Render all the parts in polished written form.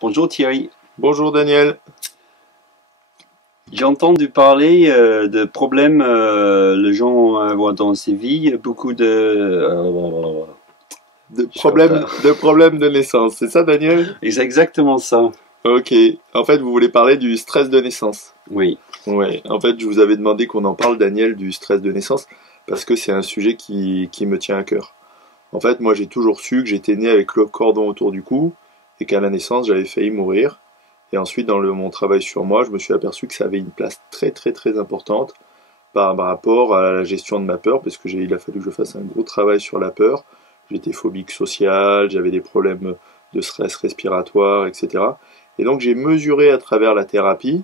Bonjour Thierry. Bonjour Daniel. J'ai entendu parler de problèmes, les gens voient dans ces vies beaucoup De problèmes de naissance, c'est ça Daniel? C'est exactement ça. Ok, en fait vous voulez parler du stress de naissance. Oui. Ouais, en fait je vous avais demandé qu'on en parle Daniel du stress de naissance parce que c'est un sujet qui me tient à cœur. En fait moi j'ai toujours su que j'étais né avec le cordon autour du cou et qu'à la naissance j'avais failli mourir. Et ensuite dans mon travail sur moi je me suis aperçu que ça avait une place très très très importante par rapport à la gestion de ma peur, parce que il a fallu que je fasse un gros travail sur la peur. J'étais phobique social, j'avais des problèmes de stress respiratoire, etc. Et donc j'ai mesuré à travers la thérapie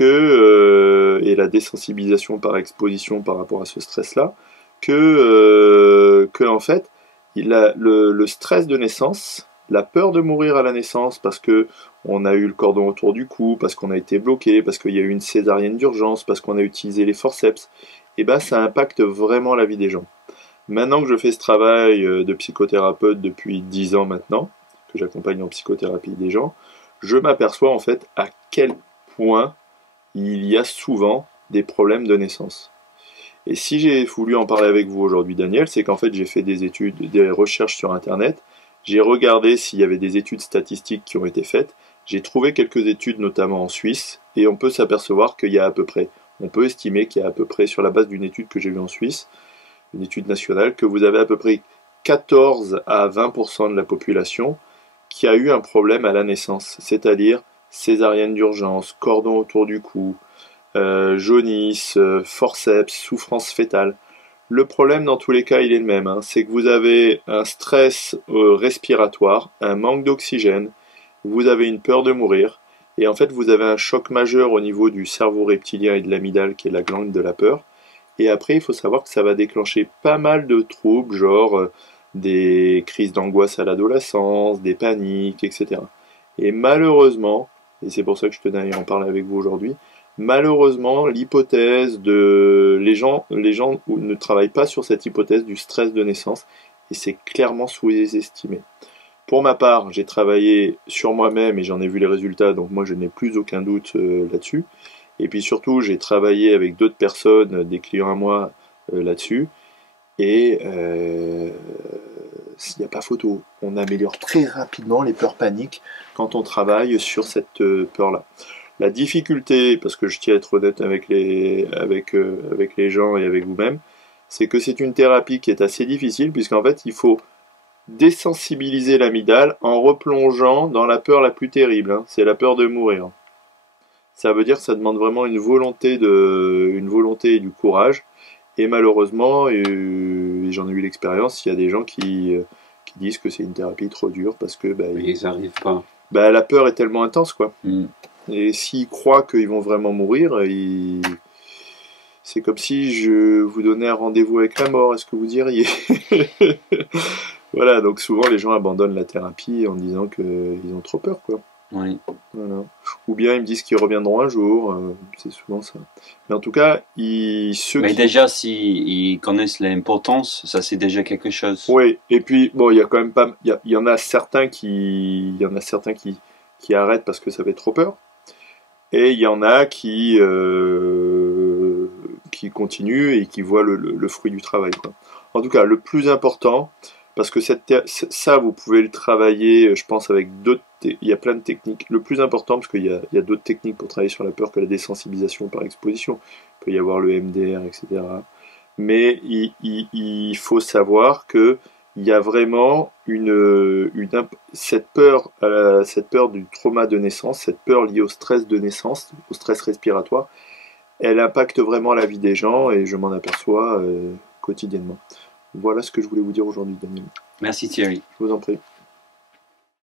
et la désensibilisation par exposition par rapport à ce stress-là, que en fait, le stress de naissance, la peur de mourir à la naissance parce que on a eu le cordon autour du cou, parce qu'on a été bloqué, parce qu'il y a eu une césarienne d'urgence, parce qu'on a utilisé les forceps, et ben ça impacte vraiment la vie des gens. Maintenant que je fais ce travail de psychothérapeute depuis 10 ans maintenant, que j'accompagne en psychothérapie des gens, je m'aperçois en fait à quel point il y a souvent des problèmes de naissance. Et si j'ai voulu en parler avec vous aujourd'hui, Daniel, c'est qu'en fait j'ai fait des études, des recherches sur Internet, j'ai regardé s'il y avait des études statistiques qui ont été faites, j'ai trouvé quelques études notamment en Suisse, et on peut s'apercevoir qu'il y a à peu près, on peut estimer qu'il y a à peu près, sur la base d'une étude que j'ai vue en Suisse, une étude nationale, que vous avez à peu près 14 à 20% de la population qui a eu un problème à la naissance, c'est-à-dire césarienne d'urgence, cordon autour du cou, jaunisse, forceps, souffrance fœtale. Le problème dans tous les cas il est le même, hein, c'est que vous avez un stress respiratoire, un manque d'oxygène, vous avez une peur de mourir, et en fait vous avez un choc majeur au niveau du cerveau reptilien et de l'amygdale qui est la glande de la peur, et après il faut savoir que ça va déclencher pas mal de troubles, genre des crises d'angoisse à l'adolescence, des paniques, etc. Et malheureusement, et c'est pour ça que je tenais à en parler avec vous aujourd'hui, malheureusement, l'hypothèse de les gens ne travaillent pas sur cette hypothèse du stress de naissance et c'est clairement sous-estimé. Pour ma part, j'ai travaillé sur moi-même et j'en ai vu les résultats, donc moi je n'ai plus aucun doute là-dessus. Et puis surtout, j'ai travaillé avec d'autres personnes, des clients à moi là-dessus. Et s'il n'y a pas photo, on améliore très rapidement les peurs paniques quand on travaille sur cette peur-là. La difficulté, parce que je tiens à être honnête avec les gens et avec vous-même, c'est que c'est une thérapie qui est assez difficile, puisqu'en fait, il faut désensibiliser l'amygdale en replongeant dans la peur la plus terrible, hein, c'est la peur de mourir. Ça veut dire que ça demande vraiment une volonté et du courage. Et malheureusement, et j'en ai eu l'expérience, il y a des gens qui disent que c'est une thérapie trop dure parce que ils n'arrivent pas. La peur est tellement intense, quoi. Mm. Et s'ils croient qu'ils vont vraiment mourir, c'est comme si je vous donnais un rendez-vous avec la mort, est-ce que vous diriez? Voilà, donc souvent les gens abandonnent la thérapie en disant qu'ils ont trop peur, quoi. Oui. Voilà. Ou bien ils me disent qu'ils reviendront un jour, c'est souvent ça. Mais en tout cas, déjà, s'ils connaissent l'importance, ça c'est déjà quelque chose. Oui, et puis bon, il y a quand même pas, il y en a certains qui arrêtent parce que ça fait trop peur, et il y en a qui continuent et qui voient le fruit du travail, quoi. En tout cas, le plus important, parce que ça, vous pouvez le travailler, je pense, avec d'autres. Il y a plein de techniques. Le plus important, parce qu'il y a d'autres techniques pour travailler sur la peur que la désensibilisation par exposition. Il peut y avoir le MDR, etc. Mais il faut savoir que il y a vraiment cette peur du trauma de naissance, cette peur liée au stress de naissance, au stress respiratoire, elle impacte vraiment la vie des gens et je m'en aperçois quotidiennement. Voilà ce que je voulais vous dire aujourd'hui, Daniel. Merci Thierry. Je vous en prie.